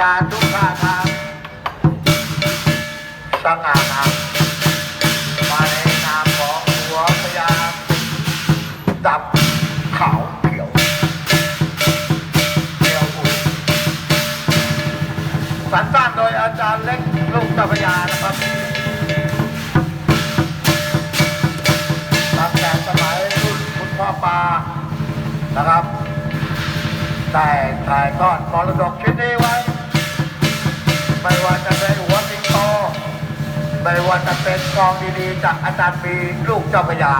ลาทุกท่าทางสง่างามมาในนามของหัวพญาดับขาวเขียวเขียวบุญสรรสร้างโดยอาจารย์เล็กลูกเจ้าพญานะครับตั้งแต่สมัยรุ่นคุณพ่อปานะครับได้ถ่ายทอดมรดกชิ้นนี้ไว้ ไม่ว่าจะเป็นหัวสิงโตไม่ว่าจะเป็นกองดีๆ จากอาจารย์ปีลูกเจ้าพยา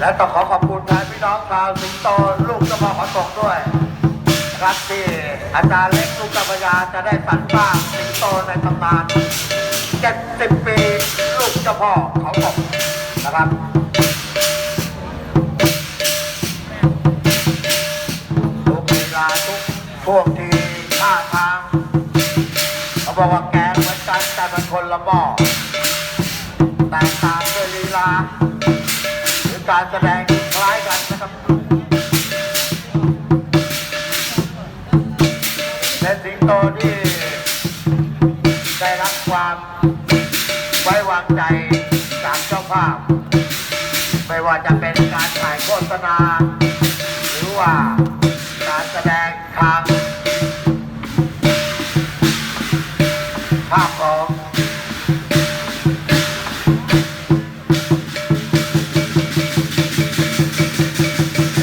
และต้องขอขอบคุณแทนพี่น้องชาวสิงโตลูกเจ้าพ่อขอตกด้วยครับที่อาจารย์เล็กลูกเจ้าพยาจะได้สรรสร้างสิงโตในตำนาน70ปีลูกเจ้าพ่อเขาตกนะครับทุกเวลาทุกช่วงที่าทางเขา บอกว่าแกเหมือนกันแต่มันคนละหม้อแตกต่างด้วยลีลาหรือการแสดงคล้ายกันนะครับและสิงโตที่ได้รับความไว้วางใจจากเจ้าภาพ ไม่ว่าจะเป็นการถ่ายโฆษณา ภาพของ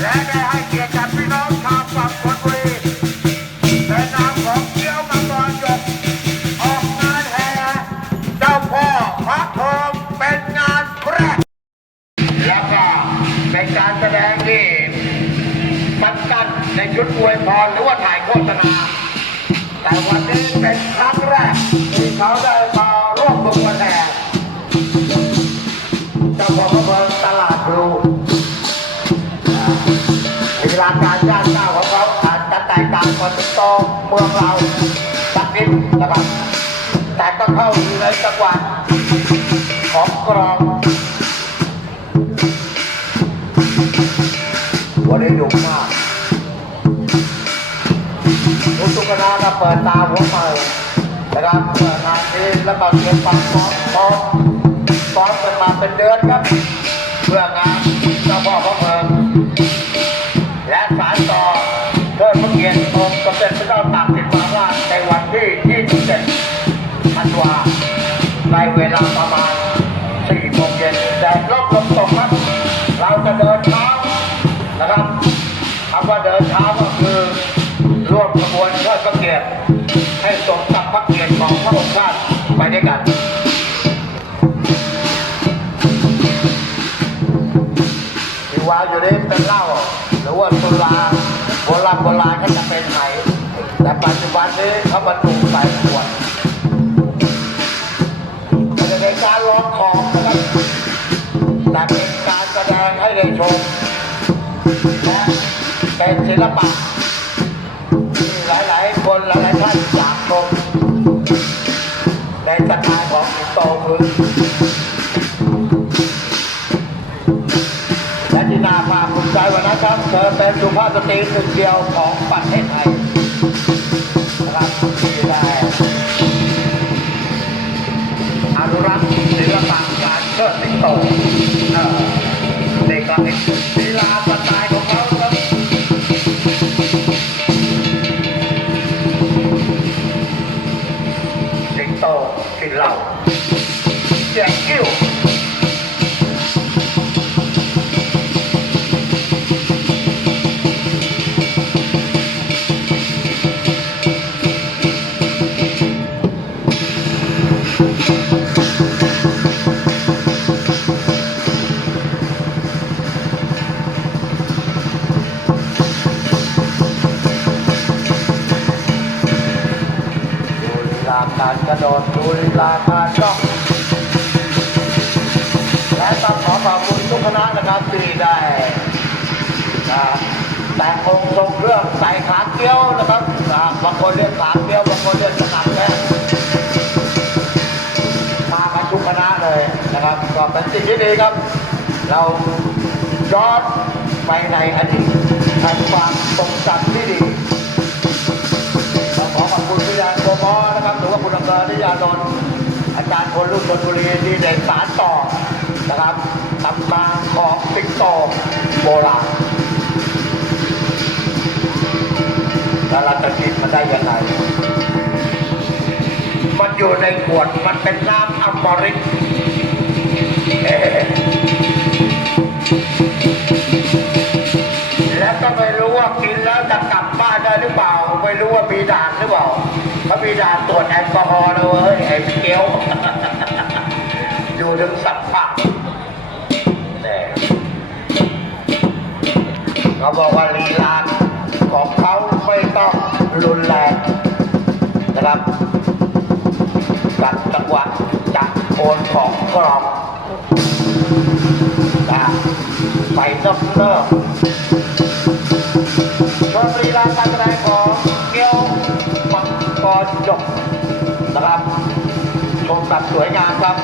และได้ให้เกียรติพี่น้องชาวฝั่งธนบุรีในนามของเกี้ยวมังกรหยกออกงานแห่เจ้าพ่อพระทองเป็นงานแรกแล้วก็เป็นการแสดงที่มันกันในชุดอวยพรหรือว่าถ่ายโฆษณา แต่วันนี้เป็นครั้งแรกที่เขาได้มาร่วมลงคะแนนเจ้าของอำเภอตลาดพลูอ่าลีลาการย่างก้าวของเขาอาจจะแตกต่างกว่าตุ๊กโตเมืองเราสักนิดนะครับแต่ก็เข้าอยู่ในจังหวะของกรองวันนี้ดุ ก็เปิดตาหัวใหม่นะครับเปิดงานนี้แล้วก็เตรียมความพร้อมพร้อมพร้อมกันมาเป็นเดือนครับเพื่องานเจ้าพ่อพระเมืองและสารต่อเทิดพระเกียรติองค์สมเด็จพระเจ้าตากสินมหาราชในวันที่27ธันวาในเวลาประมาณ ด้วยกันที่วางอยู่นี้เป็นเหล้าหรือว่าสุราโบราณโบราณก็จะเป็นไหแต่ปัจจุบันนี้เขาบรรจุใส่ขวดมันจะเป็นการลองของนะครับแต่เป็นการแสดงให้ได้ชมและเป็นศิลปะ ตองสิงโตคือและที่น่าภาคภูมิใจวันนั้นครับเธอเป็นสุภาพสตรีหนึ่งเดียวของประเทศไทยนะครับที่ได้ ดูลีลาการกระโดดดูลีลาการย่องและต้องขอขอบคุณทุกคณะนะครับที่ได้นะแต่งองค์ทรงเครื่องใส่ขาเกี้ยวนะครับนะบางคนเรียกขาเกี้ยวบางคนเรียกสนับแม่มากันทุกคณะเลยนะครับ ก็เป็นสิ่งที่ดีครับ เราย้อนไปในอดีตแห่งความทรงจำที่ดี ก็นะคริญนิยานนท์อาจารย์คนรุ่นชนบุรีที่ได้สารต่อนะครับตำนานของปิงโตโบราณแล้วเราจะกินมันได้ยังไงมันอยู่ในขวดมันเป็นน้ำอมฤตเอ๊ ลกอฮอล์นะเว้ยไอ้เกี้ยวอยู่ถึงสัมผัสเขาบอกว่าลีลาของเขาไม่ต้องรุนแรงนะครับกับจังหวะจักโอนของกรองนะไปนอกเลิก มแบบสวยงามครับ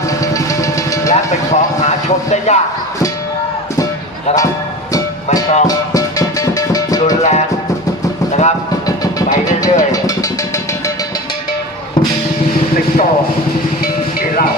และเป็นของหาชมได้ยากนะครับไม่ต้องรุนแรงนะครับ ไปเรื่อยๆสิงโตกินเหล้า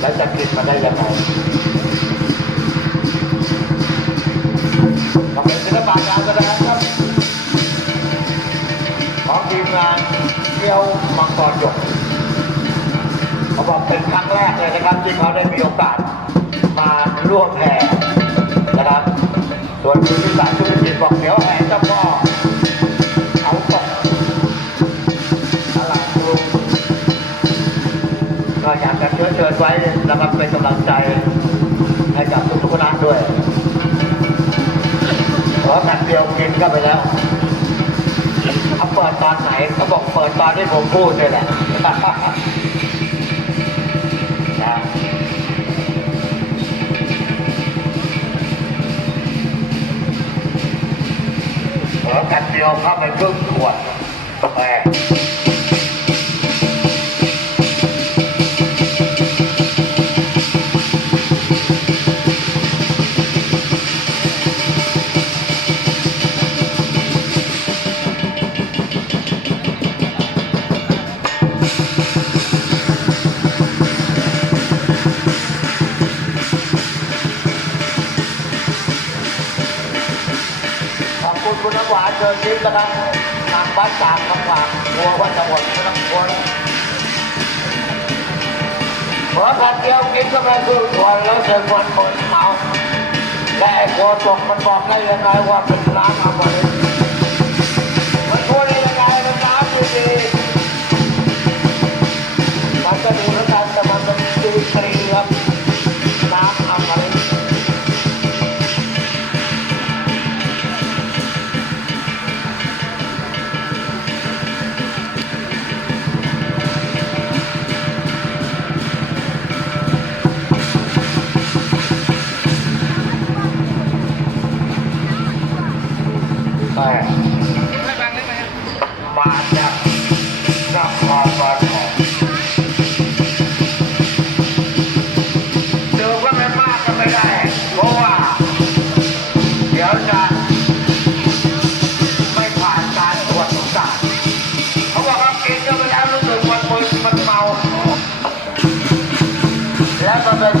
แล้วจะกินมาได้ยังไงก็เป็นศิลปะการแสดงครับ ของทีมงานเที่ยวมังกรหยกเขาบอกเป็นครั้งแรกเลยนะครับ ที่เขาได้มีโอกาสมาร่วมแห่นะครับ ส่วนคุณพิสารชุติจิตบอกเดี๋ยว ไว้นะครับเป็นกำลังใจให้กับทุกทุกๆคณะด้วยขอตัดเดียวกินเข้าไปแล้วเขาเปิดตอนไหนเขาบอกเปิดตอนที่ผมพูดนี่แหละนะเออกันเดียวเข้าไปครึ่งขวดแหม ชิญยิ้มนะครับทางบ้านจากคำฝากครัวว่าจะหมดไม่ต้องกลัวนะหัวกันเดียวกินเข้าไปครึ่งขวดแล้วเจอคนคนเมาและไอ้โคตกมันบอกได้ยังไงว่าเป็นร้านอะไรมันพูดได้ยัง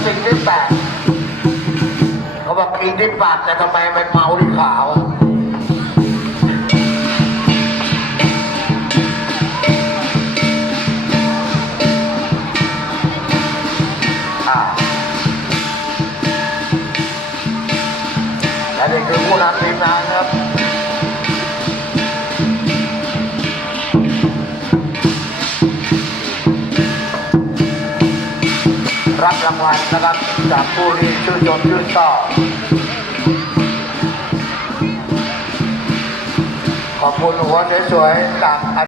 สิงที่แปดเขาบอกคิงที่ปากแต่ทำไมไม่เมาที่ขาวแล้วนี่คือผู้นำ รับรางวัลนะครับจากผู้ที่ชื่นชมชื่นชอบขอบคุณหัวสวยๆจาก